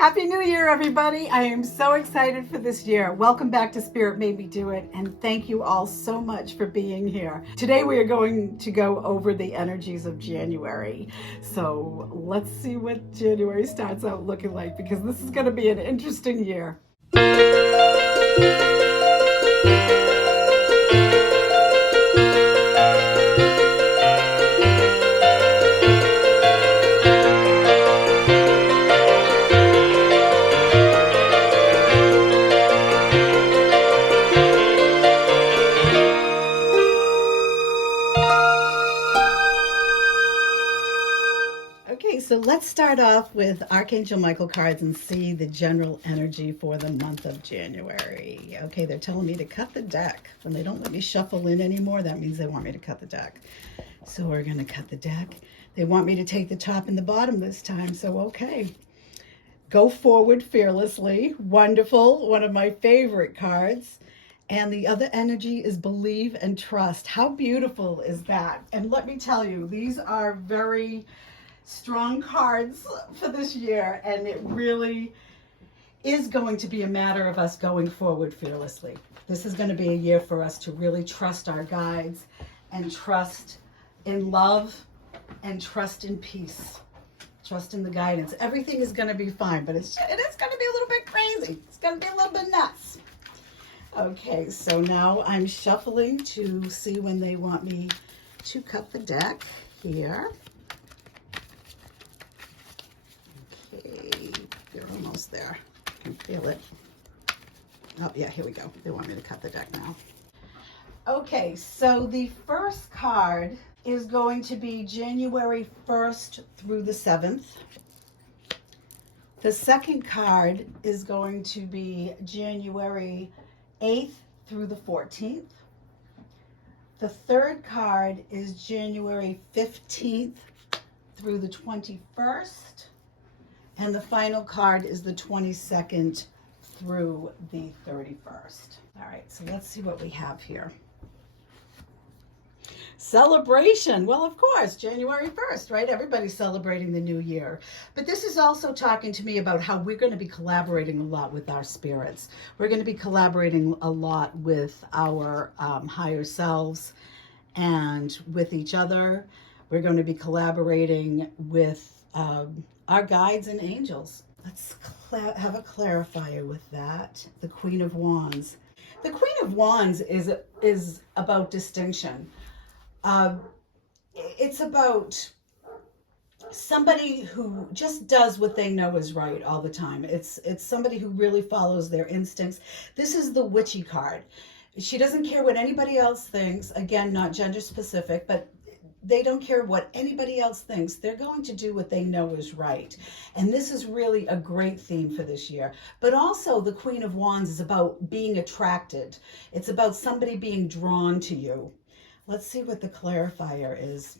Happy New Year, everybody. I am so excited for this year. Welcome back to Spirit Made Me Do It, and thank you all so much for being here. Today we are going to go over the energies of January. So let's see what January starts out looking like, because this is going to be an interesting year. Okay, so let's start off with Archangel Michael cards and see the general energy for the month of January. Okay, they're telling me to cut the deck. When they don't let me shuffle in anymore, that means they want me to cut the deck. So we're going to cut the deck. They want me to take the top and the bottom this time, so okay. Go forward fearlessly. Wonderful. One of my favorite cards. And the other energy is believe and trust. How beautiful is that? And let me tell you, these are very strong cards for this year, and it really is going to be a matter of us going forward fearlessly. This is going to be a year for us to really trust our guides and trust in love and trust in peace. Trust in the guidance. Everything is going to be fine, but it is going to be a little bit crazy. It's going to be a little bit nuts. Okay, so now I'm shuffling to see when they want me to cut the deck here. Okay, you're almost there. I can feel it. Oh, yeah, here we go. They want me to cut the deck now. Okay, so the first card is going to be January 1st through the 7th. The second card is going to be January 8th through the 14th. The third card is January 15th through the 21st. And the final card is the 22nd through the 31st. All right, so let's see what we have here. Celebration. Well, of course, January 1st, right? Everybody's celebrating the new year. But this is also talking to me about how we're going to be collaborating a lot with our spirits. We're going to be collaborating a lot with our higher selves and with each other. We're going to be collaborating with our guides and angels. Let's have a clarifier with that. The Queen of Wands. The Queen of Wands is about distinction. It's about somebody who just does what they know is right all the time. It's somebody who really follows their instincts. This is the witchy card. She doesn't care what anybody else thinks. Again, not gender specific, but they don't care what anybody else thinks. They're going to do what they know is right. And this is really a great theme for this year. But also the Queen of Wands is about being attracted. It's about somebody being drawn to you. Let's see what the clarifier is.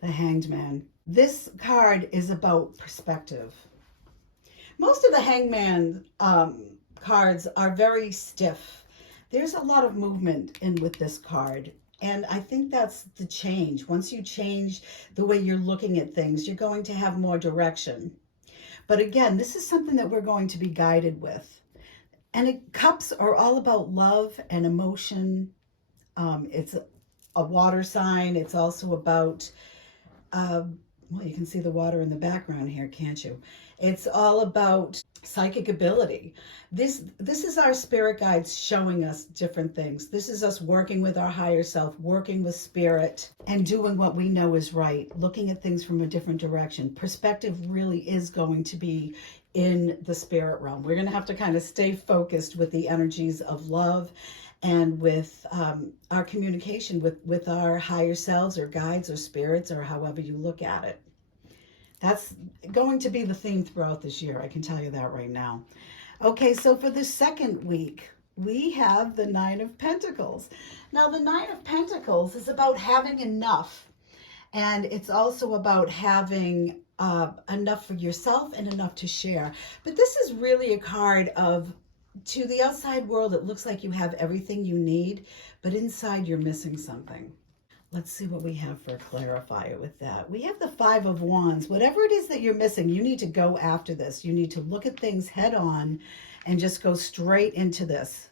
The Hanged Man. This card is about perspective. Most of the Hangman cards are very stiff. There's a lot of movement in with this card. And I think that's the change. Once you change the way you're looking at things, you're going to have more direction. But again, this is something that we're going to be guided with. And cups are all about love and emotion. It's a water sign. It's also about, well, you can see the water in the background here, can't you? It's all about psychic ability. This is our spirit guides showing us different things. This is us working with our higher self, working with spirit, and doing what we know is right, looking at things from a different direction. Perspective really is going to be in the spirit realm. We're going to have to kind of stay focused with the energies of love and with our communication with our higher selves or guides or spirits or however you look at it. That's going to be the theme throughout this year. I can tell you that right now. Okay, so for the second week, we have the Nine of Pentacles. Now, the Nine of Pentacles is about having enough. And it's also about having enough for yourself and enough to share. But this is really a card of, to the outside world, it looks like you have everything you need, but inside you're missing something. Let's see what we have for a clarifier with that. We have the Five of Wands. Whatever it is that you're missing, you need to go after this. You need to look at things head on and just go straight into this.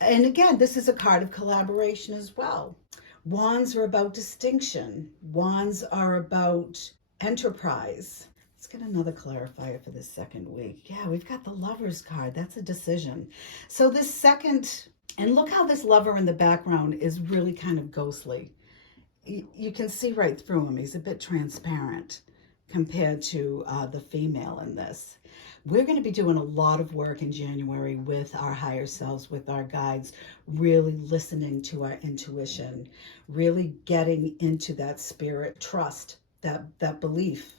And again, this is a card of collaboration as well. Wands are about distinction. Wands are about enterprise. Let's get another clarifier for this second week. Yeah, we've got the Lover's card. That's a decision. So this second, and look how this lover in the background is really kind of ghostly. You can see right through him. He's a bit transparent compared to the female in this. We're going to be doing a lot of work in January with our higher selves, with our guides, really listening to our intuition, really getting into that spirit trust, that belief.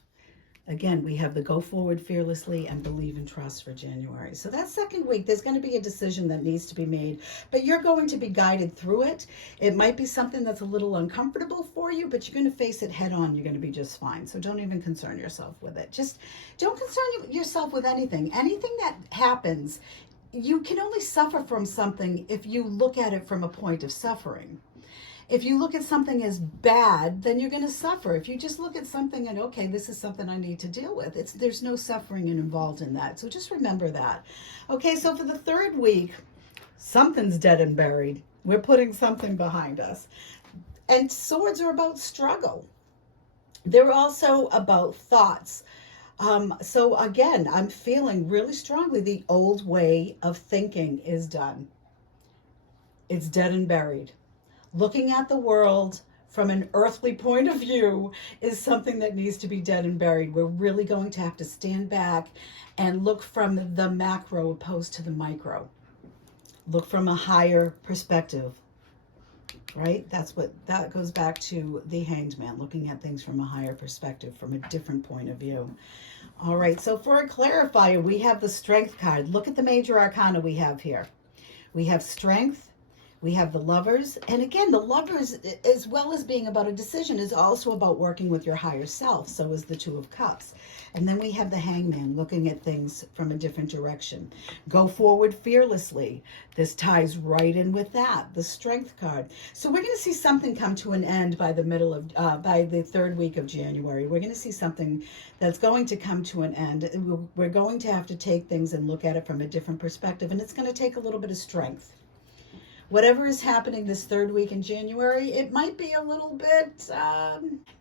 Again, we have the go forward fearlessly and believe and trust for January. So that second week, there's going to be a decision that needs to be made, but you're going to be guided through it. It might be something that's a little uncomfortable for you, but you're going to face it head on. You're going to be just fine. So don't even concern yourself with it. Just don't concern yourself with anything. Anything that happens, you can only suffer from something if you look at it from a point of suffering. If you look at something as bad, then you're going to suffer. If you just look at something and, okay, this is something I need to deal with, there's no suffering involved in that. So just remember that. Okay, so for the third week, something's dead and buried. We're putting something behind us. And swords are about struggle. They're also about thoughts. So again, I'm feeling really strongly the old way of thinking is done. It's dead and buried. Looking at the world from an earthly point of view is something that needs to be dead and buried. We're really going to have to stand back and look from the macro opposed to the micro. Look from a higher perspective, right? That goes back to the Hanged Man, looking at things from a higher perspective, from a different point of view. All right, so for a clarifier, we have the Strength card. Look at the major arcana we have here. We have Strength. We have the Lovers. And again, the Lovers, as well as being about a decision, is also about working with your higher self. So is the Two of Cups. And then we have the Hangman, looking at things from a different direction. Go forward fearlessly. This ties right in with that, the Strength card. So we're going to see something come to an end by by the third week of January. We're going to see something that's going to come to an end. We're going to have to take things and look at it from a different perspective. And it's going to take a little bit of strength. Whatever is happening this third week in January, it might be a little bit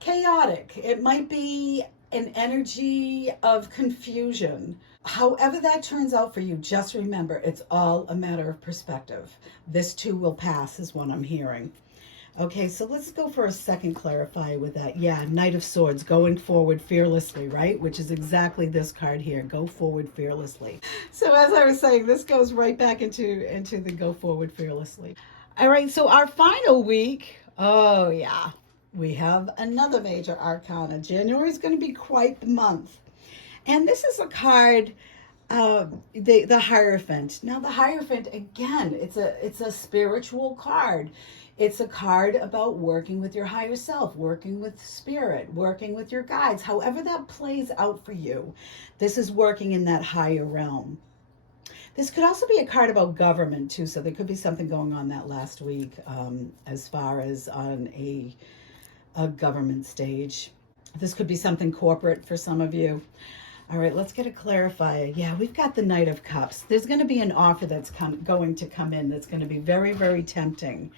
chaotic. It might be an energy of confusion. However that turns out for you, just remember, it's all a matter of perspective. This too will pass is what I'm hearing. Okay, so let's go for a second clarifier with that. Yeah, Knight of Swords, going forward fearlessly, right? Which is exactly this card here, go forward fearlessly. So as I was saying, this goes right back into the go forward fearlessly. All right, so our final week, oh yeah, we have another major arcana. January is going to be quite the month. And this is a card, the Hierophant. Now the Hierophant, again, it's a spiritual card. It's a card about working with your higher self, working with spirit, working with your guides. However that plays out for you, this is working in that higher realm. This could also be a card about government too, so there could be something going on that last week as far as on a government stage. This could be something corporate for some of you. All right, let's get a clarifier. Yeah, we've got the Knight of Cups. There's going to be an offer that's going to come in that's going to be very, very tempting.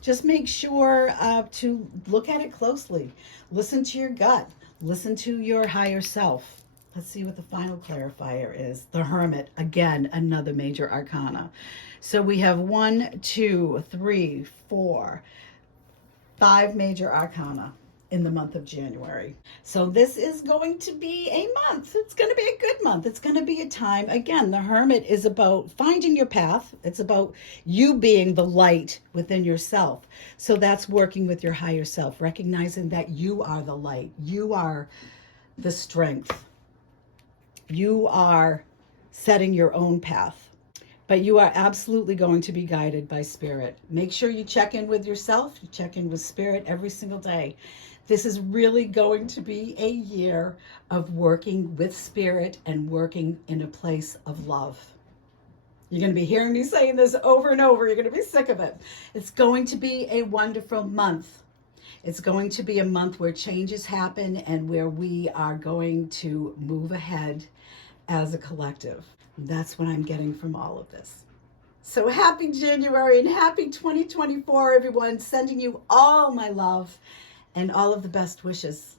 Just make sure to look at it closely. Listen to your gut. Listen to your higher self. Let's see what the final clarifier is. The Hermit, again, another major arcana. So we have 1, 2, 3, 4, 5 major arcana in the month of January. So this is going to be a month. It's going to be a good month. It's going to be a time. Again, the Hermit is about finding your path. It's about you being the light within yourself. So that's working with your higher self, recognizing that you are the light. You are the strength. You are setting your own path. But you are absolutely going to be guided by spirit. Make sure you check in with yourself. You check in with spirit every single day. This is really going to be a year of working with spirit and working in a place of love. You're going to be hearing me saying this over and over. You're going to be sick of it. It's going to be a wonderful month. It's going to be a month where changes happen and where we are going to move ahead as a collective. That's what I'm getting from all of this. So happy January and happy 2024, everyone. Sending you all my love and all of the best wishes.